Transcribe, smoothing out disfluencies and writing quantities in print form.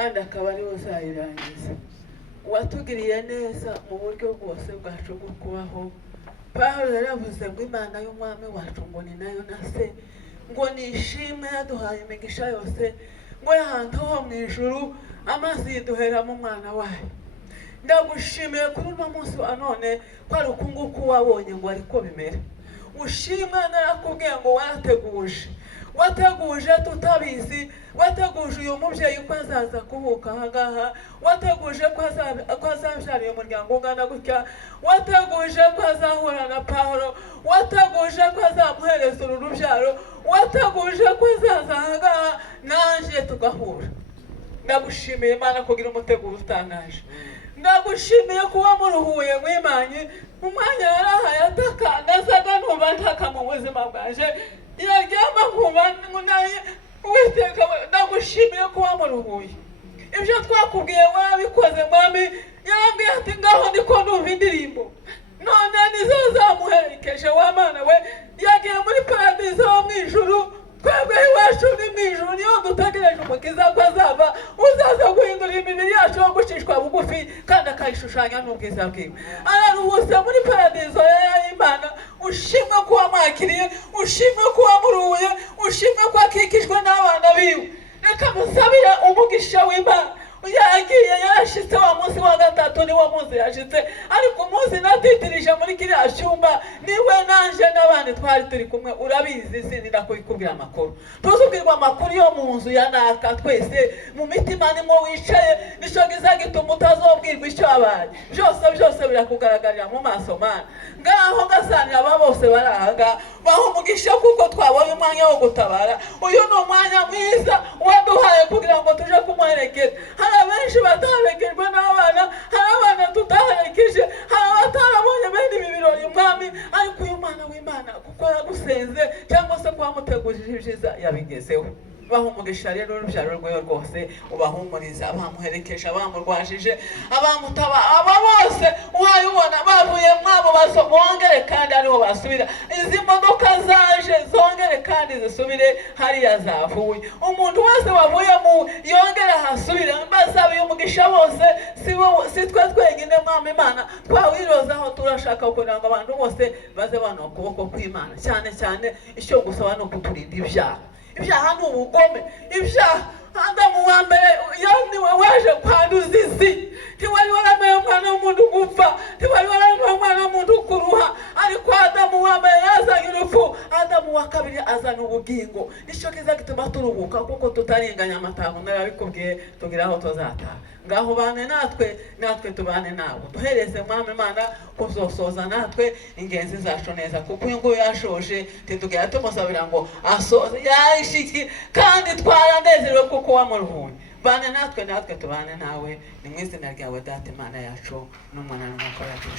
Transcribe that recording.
kandi akaba ari we uzayirangiza. Watugiriye neza mu buryo bwose bwacu bwo kubaho. Pawulo yaravuze ngo Imana y'umwami wacu ngo ni nayo na se, ngo nishimwe yaduhaye imigisha yose, ngo y'ahantu ho mu ijuru amazi yiduhera mu mwana wayo. Ndagushimiye kuri uno munsi wa none ko ari uku nguku wabonye ngo ariko bimera. Ushimwe narakubwiye ngo wateguje tutabizi, wateguje uyu mubyeyi ko azaza kuvuka ahangaha, wateguje ko azabyara umuryango ungana gutya, wateguje ko azahura na Pawulo, wateguje ko azamuhereza uru rubyaro, wateguje ko azaza ahangaha nanjye tugahura. Ndagushimiye Imana kugira umuteguro utangaje. Ndagushimiye kuba muruhuye mwimanye umwanya yarahaye ataka nazaga ntuba ntaka mu buzima bwaje yaryama nkuba naye Uwiteka. Ndagushimiye kuba muruhuye. Ibyo twakubwiye warabikoze mwami. Yarambwiye ati ngaho ndiko numva indirimbo none nizo zamuherekeje wa Mana we. Yagiye muri paradizo ho mu ijuru, twebwe iwacu ni mu ijuru, niyo dutegereje umukiza ko azava uzaza guhindura imibiri yacu yo gucishwa bugufi kandi akayishushanya n'ubwiza bwiwe. Araruhuse muri paradizo y'Imana. Ushimwe kuba mwakiriye, ushimwe kuba muruhuye, ushimwe ko akikijwe n'abana biwe. Reka musabire umugisha w'Imana. Yagiye yarashitse wa munsi wa gatatu ni wo munsi yashitse, ariko umunsi natitirije muri kiriya cyumba niwe nanje n'abandi twari turi kumwe. Urabizi sinira kubikubwira amakuru, tuzubwirwa amakuru yo mu nzu ya naka twese mu mitima nimwo wicaye. Nico giza gituma utazobwirwa icyo abaye. Byose birakugaragarira mu maso Mana. Ngaho gasanira aba bose barahanga baho umugisha kuko twabonye umwanya wo gutabara. Uyu ni umwanya mwiza waduhaye kugira ngo tuje kumuherekeza. Hari abenshi bataherekejwe n'abana, hari abana tutaherekeje, hari abatarabonye bene ibi birori mwami, ariko uyu mwana w'Imana kuko yagusenze cyangwa se kuba mutegurije ibyiza yabigezeho. Bahumugisha rero urubyaro rwe rwose, ubahumuriza abamuherekeje, abamurwajije, abamutaba, aba bose uhaye ubona bavuye mwabo bongere kandi ariho basubira. Izi modoka zaje zongere kandi zisubire hariya zavuye. Umuntu wese wavuye mu yongere hasubire. Mbasabiye umugisha bose, si twe twenyine mwami Imana twawirozaho. Turashaka kugira ngo abantu bose baze bano ukuboko kw'Imana, cyane cyane icyo gusaba no kuturinda ibyaha. Ibyaha ni ubugome. Ibyaha Adamu wa mbere niwe waje kwanduza isi. Ntiwari warameye umwana w'umuntu gupfa, ntiwari warameye umwana w'umuntu kuruha, ariko Adamu wa mbere yazanye urupfu, Adamu wa kabiri azana ubugingo. Nicyo kiza gituma turuhuka kuko tutarenganya amatango. Narabikubwiye tugira aho tuzataha. Ngaho bane natwe tubane nawe. Duhereze mwami Imana kuzosoza natwe ingenzi zacu neza, kuko uyu nguyu yashoje titugira tumusabira ngo asoze yashiki kandi twaranezerewe kuko wamuruhuye. Bane natwe tubane nawe. Ni mu izina ryawe Data Imana yacu n'Umwana n'Umwuka wacu.